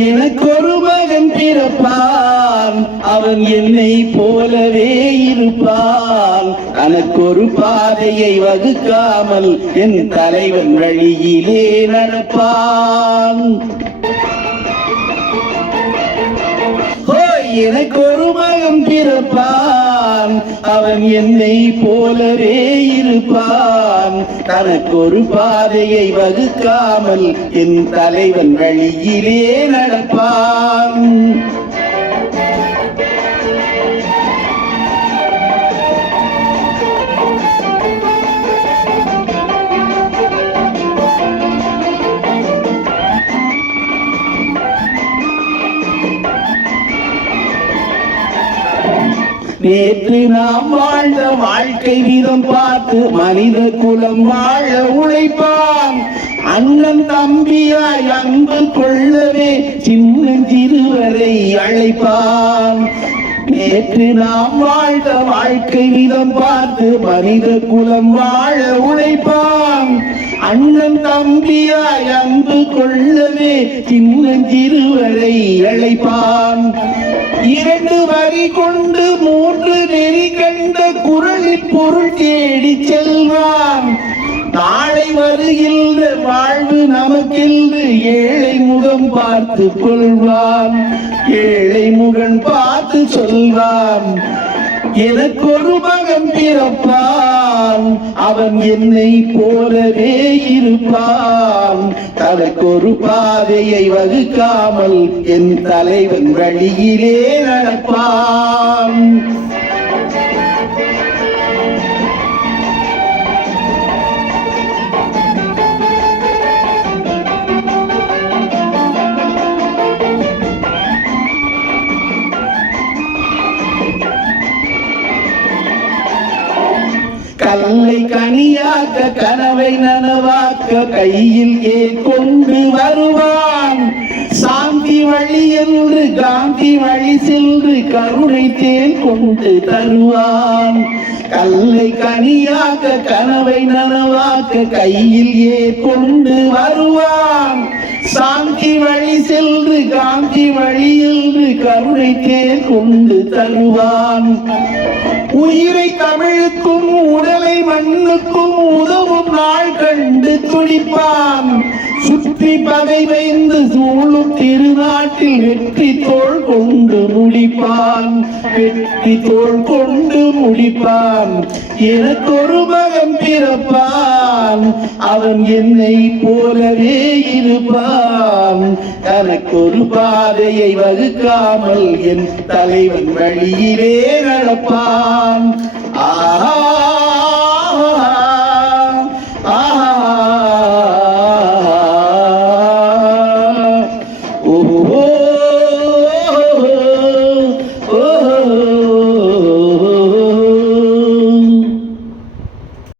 எனக்கு ஒரு மகன் பிறப்பான், அவன் என்னை போலவே இருப்பான். தனக்கு ஒரு பாதையை வகுக்காமல் என் தலைவன் வழியிலே நடப்பான். எனக்கு ஒரு மகன் பிறப்பான், அவன் என்னை போலவே இருப்பான். தனக்கு ஒரு பாதையை வகுக்காமல் என் தலைவன் வழியிலே நடப்பான். நேற்று நாம் வாழ்ந்த வாழ்க்கை விதம் பார்த்து மனித குலம் வாழ உழைப்பான். அண்ணன் தம்பியாய் அன்பு கொள்ளவே சின்னஞ்சிறுவரை அழைப்பான். நேற்று நாம் வாழ்ந்த வாழ்க்கை விதம் பார்த்து மனித குலம் வாழ உழைப்பான். அண்ணன் தம்பியாய் அன்பு கொள்ளவே சின்னஞ்சிறுவரை அழைப்பான். இரண்டு வரி கொண்டு மூன்று நெறி கண்ட குரலின் பொருள் தேடி செல்வான். நாளை வருகின்ற வாழ்வு நமக்கென்று ஏழை முகம் பார்த்து கொள்வான். ஏழை முகம் பார்த்து சொல்வான். எனக்கு ஒரு மகன் பிறப்பான், அவன் என்னை போலவே இருப்பான். தனக்கு ஒரு பாதையை வகுக்காமல் என் தலைவன் வழியிலே நடப்பான். கல்லை கனியாக்க கனவை நனவாக்க கையில் கொண்டு வருவான். சாந்தி வழி என்று காந்தி வழி சென்று கருணை தேன் கொண்டு தருவான். கல்லை கனியாக்க கனவை நனவாக்க கையில் கொண்டு வருவான். சாந்தி வழி சென்று காந்தி வழி என்று கருணை தேன் கொண்டு தருவான். உயிரை தமிழுக்கும் உடலை மண்ணுக்கும் உதவும் நாள் கண்டு துடிப்பான். சுற்றி பகை வைந்து சூழும் திருநாட்டில் வெற்றி தோள் கொண்டு முடிப்பான். வெற்றி தோள் கொண்டு முடிப்பான். எனக்கு ஒரு மகன் பிறப்பான், அவன் என்னை போலவே இருப்பான். தனக்கு ஒரு பாதையை வகுக்காமல் என் தலைவன் வழியிலே நடப்பான். ஆஹா